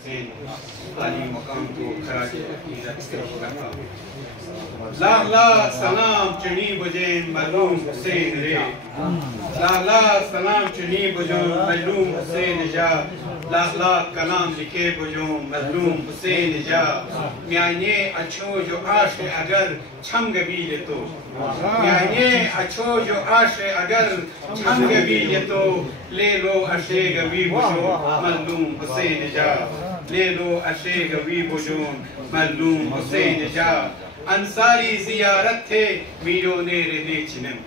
हुसैन आली मकाम को खराज अकीदत करता। लाख लाख सलाम चुनी बजें मरहूम हुसैन रे, लाख लाख सलाम चुनी बजों मरहूम हुसैन जा, लाख लाख कलाम लिखे बजों मरहूम हुसैन जा। म्याने अच्छो जो आशे अगर छम गबीले तो, म्याने अच्छो जो आशे अगर छम गबीले तो, ले लो अशे गबी बजों मरहूम हुसैन जा, ले लो अशे गबी बजों मरहूम हुसैन जा। अंसारी जियारत थे मिलियोनेर नेचनेम,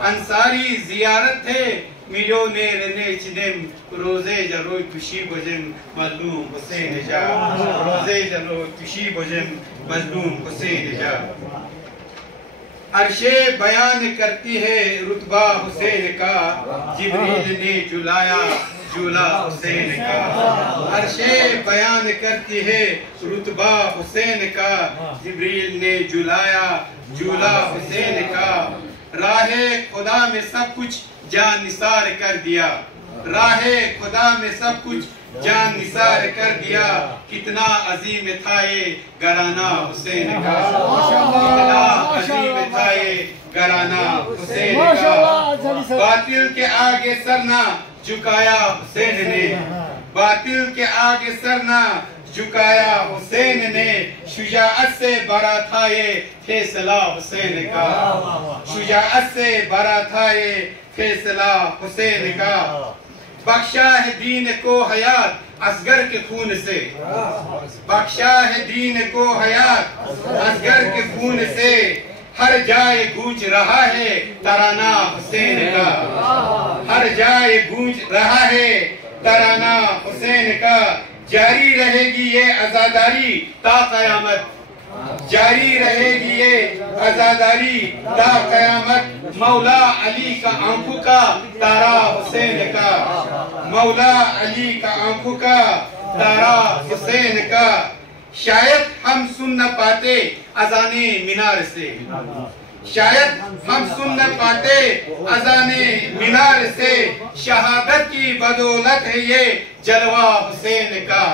अंसारी जियारत थे मिलियोनेर नेचनेम। रोजे जरोय खुशी बजन मजलूम हुसैन जा, रोजे जरोय खुशी बजन मजलूम हुसैन जा। अर्शे बयान करती है रुतबा हुसैन का, जिब्रील ने जुलाया झूला हुसैन का। अर्शे बयान करती है रुतबा हुसैन का, जिब्रील ने जुलाया झूला हुसैन का। राहे खुदा में सब कुछ जान निसार कर दिया, राहे खुदा में सब कुछ जान निसार कर दिया। कितना अजीम था ये घराना हुसैन का, कितना अजीम था ये घराना हुसैन का। बातिल के आगे सरना झुकाया हुसैन ने, बातिल के आगे सरना झुकाया हुसैन ने। शुजाअत से भरा था ये फैसला हुसैन का, शुजाअत से भरा था ये फैसला हुसैन का। बख्शा है दीन को हयात असगर के खून से, बख्शा है दीन को हयात असगर के खून से। हर जाए गूंज रहा है तराना हुसैन का, हर जाए गूंज रहा है तराना हुसैन का। जारी रहेगी ये आजादारी ता कयामत, जारी रहेगी ये आजादारी ता कयामत। मौला अली का आंखों का तारा हुसैन का, मौला अली का आंखों का तारा हुसैन का। शायद हम सुन न पाते अजाने मीनार से, शायद हम सुन न पाते अजाने मीनार से। शहादत की बदौलत है ये जलवा हुसैन का,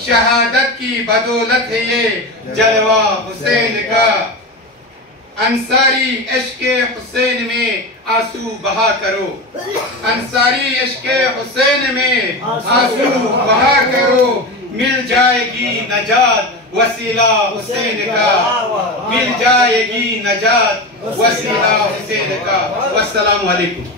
शहादत की बदौलत है ये जलवा हुसैन का। अंसारी इश्क़े हुसैन में आंसू बहा करो, अंसारी इश्क़े हुसैन में आंसू बहा करो। मिल जाएगी नजात वसीला हुसैन का, मिल जाएगी नजात वसीला हुसैन का। वस्सलामु अलैकुम।